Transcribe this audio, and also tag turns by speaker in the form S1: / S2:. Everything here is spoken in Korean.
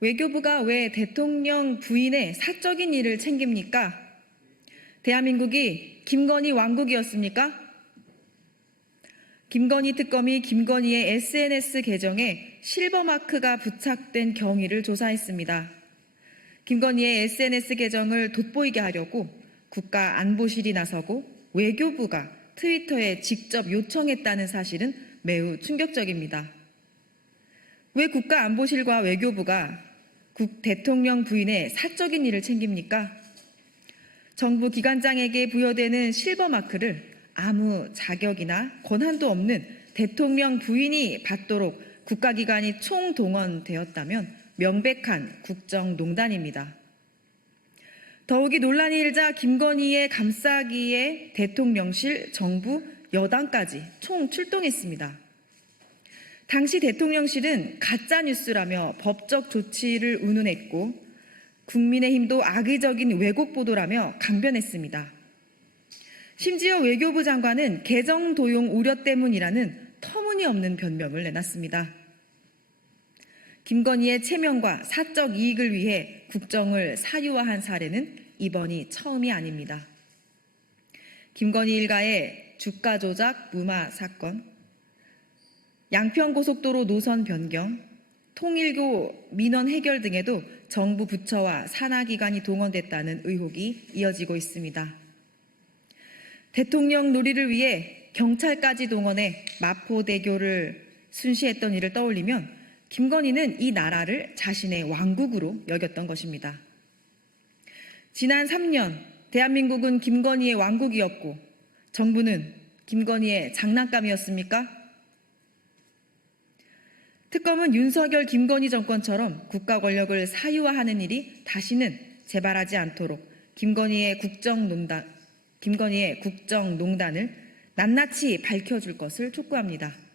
S1: 외교부가 왜 대통령 부인의 사적인 일을 챙깁니까? 대한민국이 김건희 왕국이었습니까? 김건희 특검이 김건희의 SNS 계정에 실버마크가 부착된 경위를 조사했습니다. 김건희의 SNS 계정을 돋보이게 하려고 국가 안보실이 나서고 외교부가 트위터에 직접 요청했다는 사실은 매우 충격적입니다. 왜 국가 안보실과 외교부가 국 대통령 부인의 사적인 일을 챙깁니까? 정부 기관장에게 부여되는 실버 마크를 아무 자격이나 권한도 없는 대통령 부인이 받도록 국가기관이 총동원되었다면 명백한 국정농단입니다. 더욱이 논란이 일자 김건희의 감싸기에 대통령실, 정부, 여당까지 총 출동했습니다. 당시 대통령실은 가짜뉴스라며 법적 조치를 운운했고 국민의힘도 악의적인 왜곡 보도라며 강변했습니다. 심지어 외교부 장관은 개정 도용 우려 때문이라는 터무니없는 변명을 내놨습니다. 김건희의 체면과 사적 이익을 위해 국정을 사유화한 사례는 이번이 처음이 아닙니다. 김건희 일가의 주가 조작 무마 사건, 양평 고속도로 노선 변경, 통일교 민원 해결 등에도 정부 부처와 산하기관이 동원됐다는 의혹이 이어지고 있습니다. 대통령 놀이를 위해 경찰까지 동원해 마포대교를 순시했던 일을 떠올리면 김건희는 이 나라를 자신의 왕국으로 여겼던 것입니다. 지난 3년 대한민국은 김건희의 왕국이었고 정부는 김건희의 장난감이었습니까? 특검은 윤석열 김건희 정권처럼 국가 권력을 사유화하는 일이 다시는 재발하지 않도록 김건희의 국정농단, 김건희의 국정농단을 낱낱이 밝혀줄 것을 촉구합니다.